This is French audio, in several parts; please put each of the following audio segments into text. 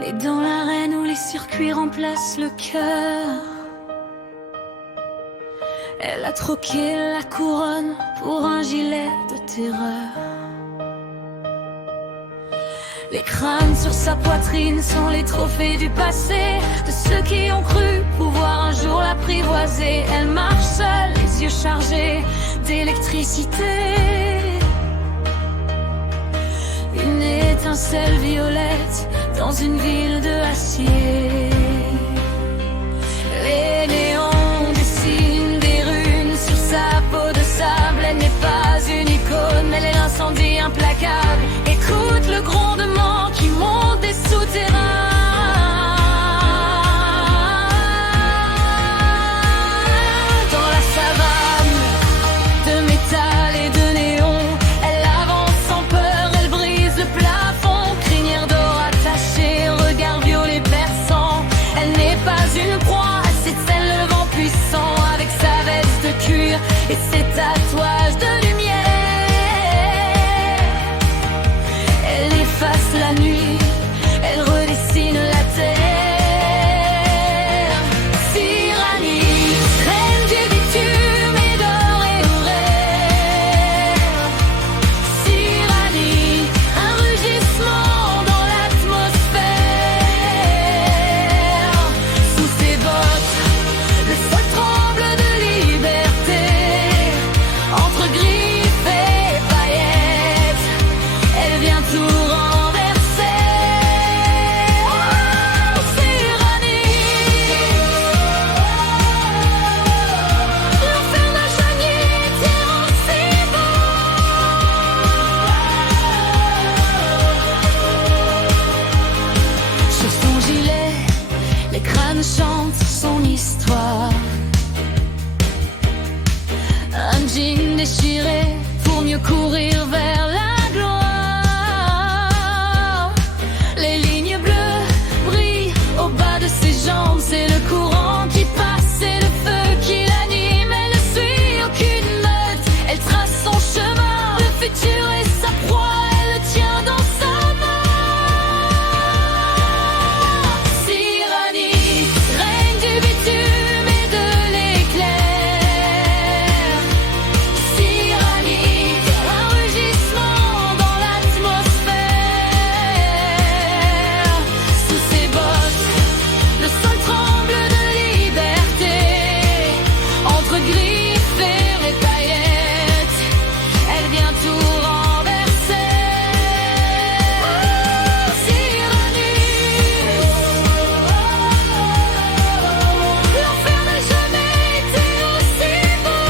Née dans l'arène où les circuits remplacent le cœur, elle a troqué la couronne pour un gilet de terreur. Les crânes sur sa poitrine sont les trophées du passé, de ceux qui ont cru pouvoir un jour l'apprivoiser. Elle marche seule, les yeux chargés d'électricité. Une étincelle violette dans une ville de acier. Les néons dessinent des runes sur sa peau de sable. Elle n'est pas une icône, elle est l'incendie implacable. Écoute le grondement qui monte des souterrains. Dans la savane de métal et de néon, elle avance sans peur, elle brise le plafond. Crinière d'or attachée, regard violet perçant. Elle n'est pas une proie, c'est celle le vent puissant. Avec sa veste de cuir et ses tatouages de lumière, elle efface la nuit, elle redessine la terre. Cyranie, reine du bitume et d'or et vrai. Cyranie, un rugissement dans l'atmosphère. Sous ses bottes, le sol tremble de liberté. Entre griffes et paillettes, elle vient tout renverser. Oh, Cyranie, l'enfer n'a jamais été aussi beau. Sur son gilet, les crânes chantent son histoire. Un jean déchiré pour mieux courir vers la gloire. Les lignes bleues brillent au bas de ses jambes. C'est le courant qui passe, c'est le feu qui l'anime. Elle ne suit aucune meute, elle trace son chemin. Le futur est sa proie, elle le tient dans sa main. Cyranie, reine du bitume et de l'éclair. Cyranie, un rugissement dans l'atmosphère. Sous ses bottes, le sol tremble de liberté. Entre griffes et paillettes, elle vient tout renverser. Oh, Cyranie, l'enfer n'a jamais été aussi beau.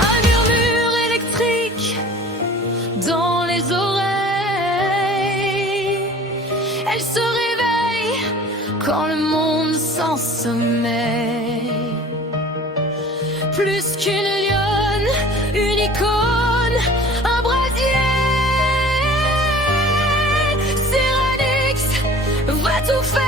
Un murmure électrique dans les oreilles. Elle se réveille quand le monde s'en sommeille. Plus qu'une lionne, une icône, un brasier. Cyranix va tout faire.